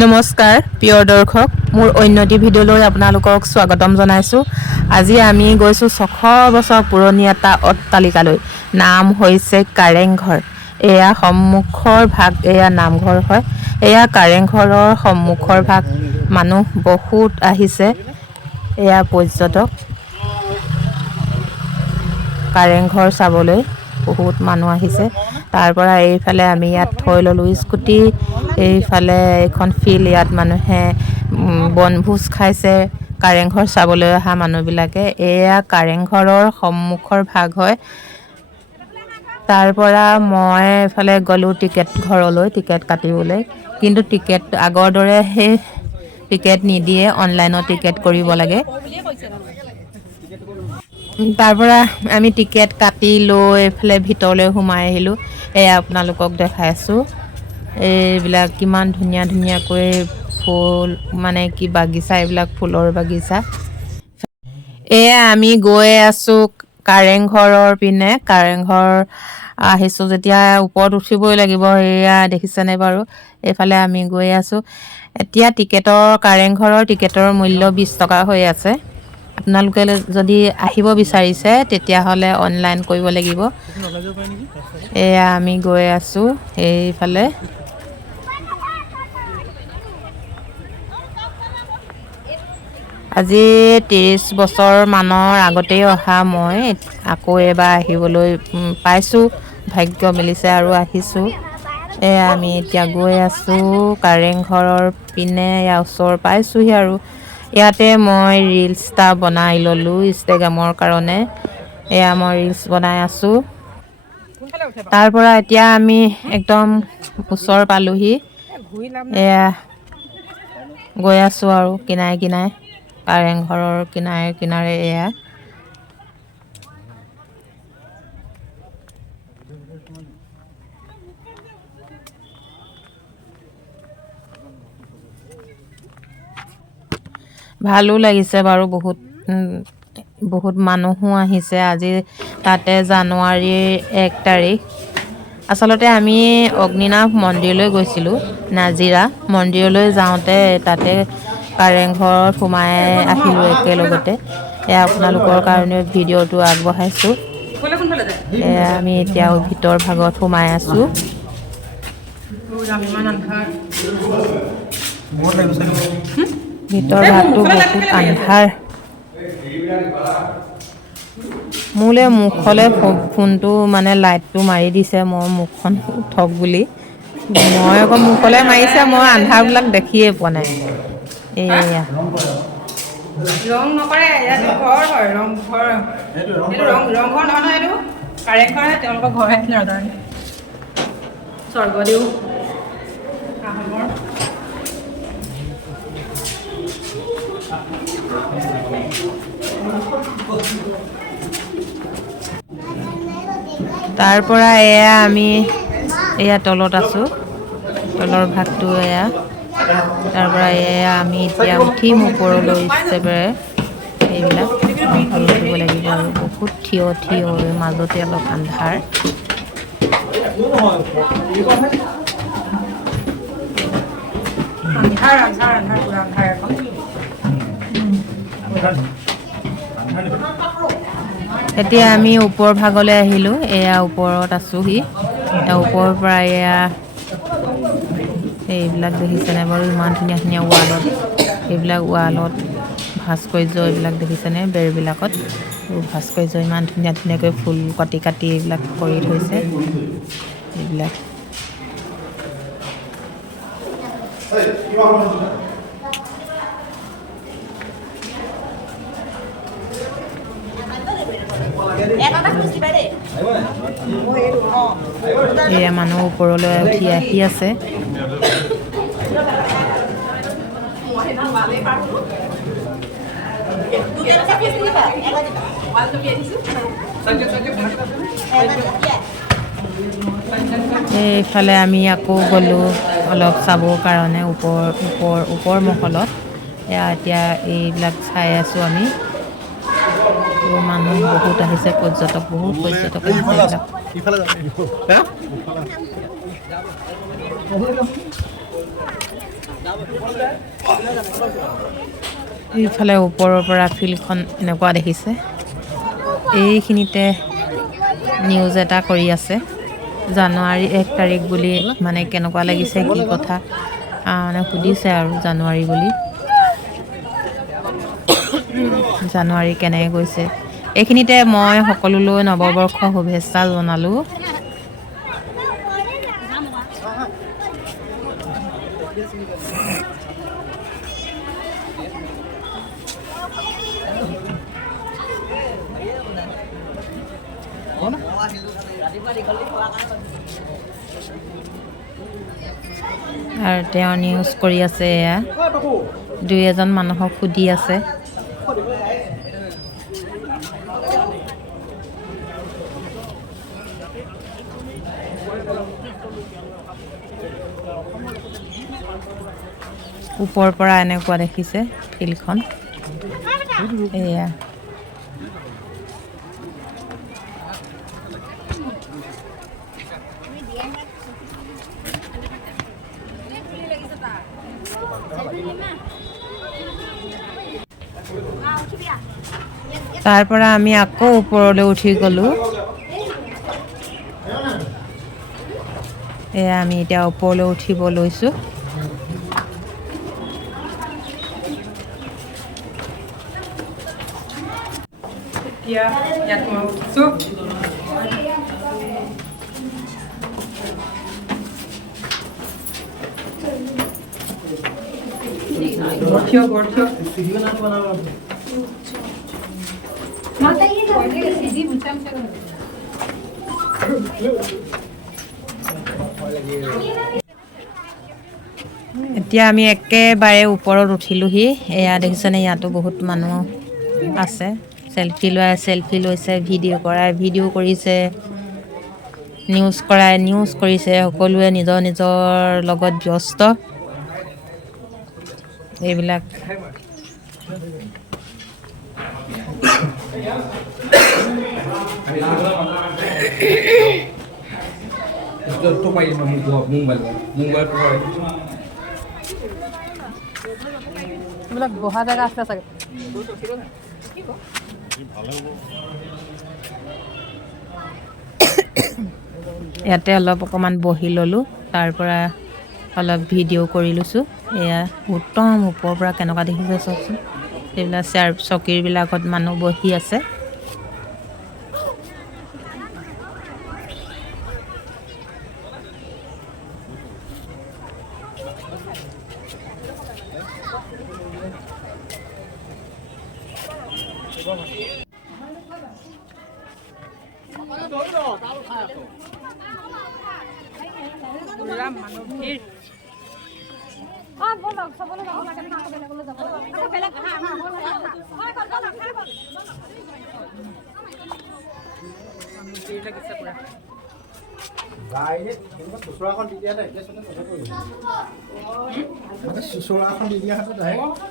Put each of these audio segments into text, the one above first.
নমস্কাৰ প্ৰিয় দৰ্শক মোৰ অন্যটি ভিডিঅ'লৈ আপোনালোকক স্বাগতম জনাইছোঁ। আজি আমি গৈছোঁ 600 বছৰ পুৰণি এটা অট্টালিকালৈ। নাম হৈছে কাৰেংঘৰ। এয়া সন্মুখৰ ভাগ এয়া নামঘৰ হয়। এয়া কাৰেংঘৰৰ সন্মুখৰ ভাগ। মানুহ বহুত আহিছে। এয়া পৰ্যটক কাৰেংঘৰ চাবলৈ বহুত মানুহ আহিছে। তাৰ পৰা এইফালে আমি ইয়াত থৈ ল'লোঁ স্কুটি। এইফালে এখন ফিল্ড, ইয়াত মানুহে বনভোজ খাইছে কাৰেংঘৰ চাবলৈ অহা মানুহবিলাকে। এয়া কাৰেংঘৰৰ সন্মুখৰ ভাগ হয়। তাৰ পৰা মই এইফালে গ'লোঁ টিকেট ঘৰলৈ টিকেট কাটিবলৈ, কিন্তু টিকেট আগৰ দৰে সেই টিকেট নিদিয়ে, অনলাইনত টিকেট কৰিব লাগে। তাৰ পৰা আমি টিকেট কাটি লৈ এইফালে ভিতৰলৈ সোমাই আহিলোঁ। এয়া আপোনালোকক দেখাই আছোঁ। এইবিলাক কিমান ধুনীয়া ধুনীয়াকৈ ফুল, মানে কি বাগিচা, এইবিলাক ফুলৰ বাগিচা। এয়া আমি গৈ আছোঁ কাৰেংঘৰৰ পিনে। কাৰেংঘৰ আহিছোঁ যেতিয়া ওপৰত উঠিবই লাগিব। এয়া দেখিছেনে বাৰু? এইফালে আমি গৈ আছোঁ। এতিয়া কাৰেংঘৰৰ টিকেটৰ মূল্য 20 টকা হৈ আছে। আপোনালোকে যদি আহিব বিচাৰিছে তেতিয়াহ'লে অনলাইন কৰিব লাগিব। এয়া আমি গৈ আছোঁ এইফালে। আজি 30 বছৰ মানৰ আগতেই অহা মই আকৌ এবাৰ আহিবলৈ পাইছোঁ, ভাগ্য মিলিছে আৰু আহিছোঁ। এয়া আমি এতিয়া গৈ আছোঁ কাৰেংঘৰৰ পিনে। এয়া ওচৰ পাইছোঁহি আৰু ইয়াতে মই ৰিলছ এটা বনাই ল'লোঁ ইনষ্টাগ্ৰামৰ কাৰণে। এয়া মই ৰিলছ বনাই আছোঁ। তাৰ পৰা এতিয়া আমি একদম ওচৰ পালোহি। এয়া গৈ আছোঁ আৰু কিনাৰে কিনাৰে, কাৰেংঘৰৰ কিনাৰে কিনাৰে। এয়া ভালো লাগিছে বাৰু। বহুত মানুহো আহিছে আজি। তাতে জানুৱাৰীৰ 1 তাৰিখ। আচলতে আমি অগ্নিনাভ মন্দিৰলৈ গৈছিলোঁ, নাজিৰা মন্দিৰলৈ যাওঁতে তাতে কাৰেংঘৰত সোমাই আহিলোঁ একেলগতে। এয়া আপোনালোকৰ কাৰণে ভিডিঅ'টো আগবঢ়াইছোঁ। এয়া আমি এতিয়াও ভিতৰ ভাগত সোমাই আছোঁ। ভিতৰ ভাগটো বহুত আন্ধাৰ। মোলৈ মুখলৈ ফোনটো মানে লাইটটো মাৰি দিছে, মই মুখখন উঠক বুলি। মই আকৌ মুখলৈ মাৰিছে, মই আন্ধাৰবিলাক দেখিয়ে পোৱা নাই। এয়া ৰং নকৰে, ইয়াত ঘৰ হয়। ৰংঘৰ, এইটো ৰংঘৰ নহয় নহয়, এইটো কাৰেংঘৰহে। তেওঁলোকৰ ঘৰহে নাজানে। স্বৰ্গদেউ আহোমৰ। তাৰ পৰা এয়া আমি এয়া তলত আছোঁ, তলৰ ভাগটো এয়া। তাৰ পৰা এয়া আমি এতিয়া উঠিম ওপৰলৈ ষ্টেপেৰে। এইবিলাক উঠিব লাগিব আৰু বহুত থিয় মাজতে অলপ আন্ধাৰ। এতিয়া আমি ওপৰ ভাগলৈ আহিলোঁ। এয়া ওপৰত আছোঁহি। ওপৰৰ পৰা এয়া এইবিলাক দেখিছেনে বাৰু? ইমান ধুনীয়া ধুনীয়া ৱালত, এইবিলাক ৱালত ভাস্কৰ্য, এইবিলাক দেখিছেনে? বেৰবিলাকত ভাস্কৰ্য ইমান ধুনীয়া ধুনীয়াকৈ ফুল কাটি কাটি এইবিলাক কৰি থৈছে। এইবিলাক এয়া মানুহ ওপৰলৈ উঠি আহি আছে। এইফালে আমি আকৌ গ'লোঁ অলপ চাবৰ কাৰণে ওপৰ মহলত। এতিয়া এইবিলাক চাই আছোঁ আমি। মানুহ বহুত আহিছে, বহুত পৰ্যটক আহিছে। এইফালে ওপৰৰ পৰা ফিল্ডখন এনেকুৱা দেখিছে এইখিনিতে নিউজ এটা কৰি আছে জানুৱাৰী 1 তাৰিখ বুলি মানে কেনেকুৱা লাগিছে কি কথা মানে সুধিছে আৰু জানুৱাৰী বুলি জানুৱাৰী কেনেকৈ গৈছে এইখিনিতে মই সকলোলৈ নৱবৰ্ষ শুভেচ্ছা জনালোঁ আৰু তেওঁ নিউজ কৰি আছে এয়া 2-এজন মানুহক সুধি আছে ওপৰৰ পৰা এনেকুৱা দেখিছে ফিল্ডখন এয়া তাৰ পৰা আমি আকৌ ওপৰলৈ উঠি গ'লো এয়া আমি এতিয়া ওপৰলৈ উঠিব লৈছোঁ এতিয়া ইয়াত মই উঠিছোঁ এতিয়া আমি একেবাৰে ওপৰত উঠিলোহি এয়া দেখিছেনে ইয়াতো বহুত মানুহ আছে সেলফি লৈছে ভিডিঅ' কৰিছে নিউজ কৰিছে সকলোৱে নিজৰ লগত ব্যস্ত এইবিলাক বহা জেগা আছে চাগে ইয়াতে অলপ অকণমান বহি ল'লোঁ তাৰ পৰা অলপ ভিডিঅ' কৰি লৈছোঁ এয়া উত্তম ওপৰৰ পৰা কেনেকুৱা দেখিছে চাওকচোন এইবিলাক চকীবিলাকত মানুহ বহি আছে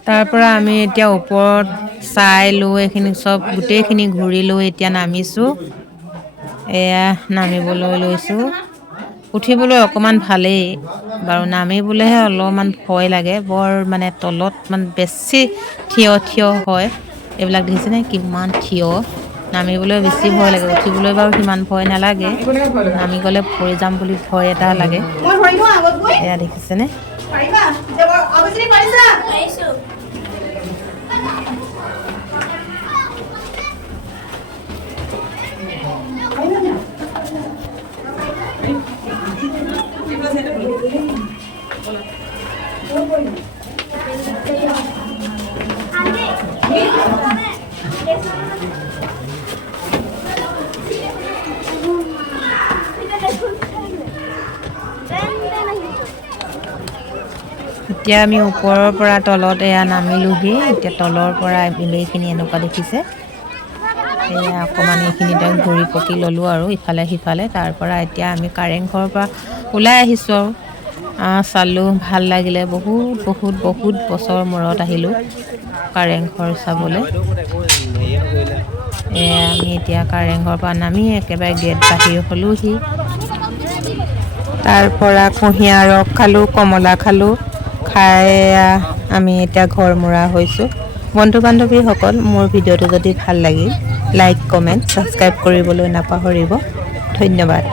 তাৰ পৰা আমি এতিয়া ওপৰত চাই লৈ এইখিনি চব গোটেইখিনি ঘূৰি লৈ এতিয়া নামিছোঁ এয়া নামিবলৈ লৈছোঁ উঠিবলৈ অকণমান ভালেই বাৰু নামিবলৈহে অলপমান ভয় লাগে বৰ মানে তলত মানে বেছি থিয় হয় এইবিলাক দেখিছেনে কিমান থিয় নামিবলৈ বেছি ভয় লাগে উঠিবলৈ বাৰু সিমান ভয় নালাগে নামি গ'লে পৰি যাম বুলি ভয় এটা লাগে এয়া দেখিছেনে এতিয়া আমি ওপৰৰ পৰা তলত এয়া নামিলোহি এতিয়া তলৰ পৰা এইখিনি এনেকুৱা দেখিছে এয়া অকণমান এইখিনিতে ঘূৰি পকি ল'লোঁ আৰু ইফালে সিফালে তাৰ পৰা এতিয়া আমি কাৰেংঘৰৰ পৰা ওলাই আহিছোঁ আৰু চালোঁ ভাল লাগিলে বহুত বছৰৰ মূৰত আহিলোঁ কাৰেংঘৰ চাবলৈ এয়া আমি এতিয়া কাৰেংঘৰৰ পৰা নামি একেবাৰে গেট বাহিৰ হ'লোহি তাৰ পৰা কুঁহিয়াৰ ৰস খালোঁ কমলা খালোঁ খাই আমি এতিয়া ঘৰ মুৰা হৈছোঁ। বন্ধু বান্ধৱীসকল, মোৰ ভিডিঅ'টো যদি ভাল লাগিল লাইক কমেণ্ট ছাবস্ক্ৰাইব কৰিবলৈ নাপাহৰিব। ধন্যবাদ।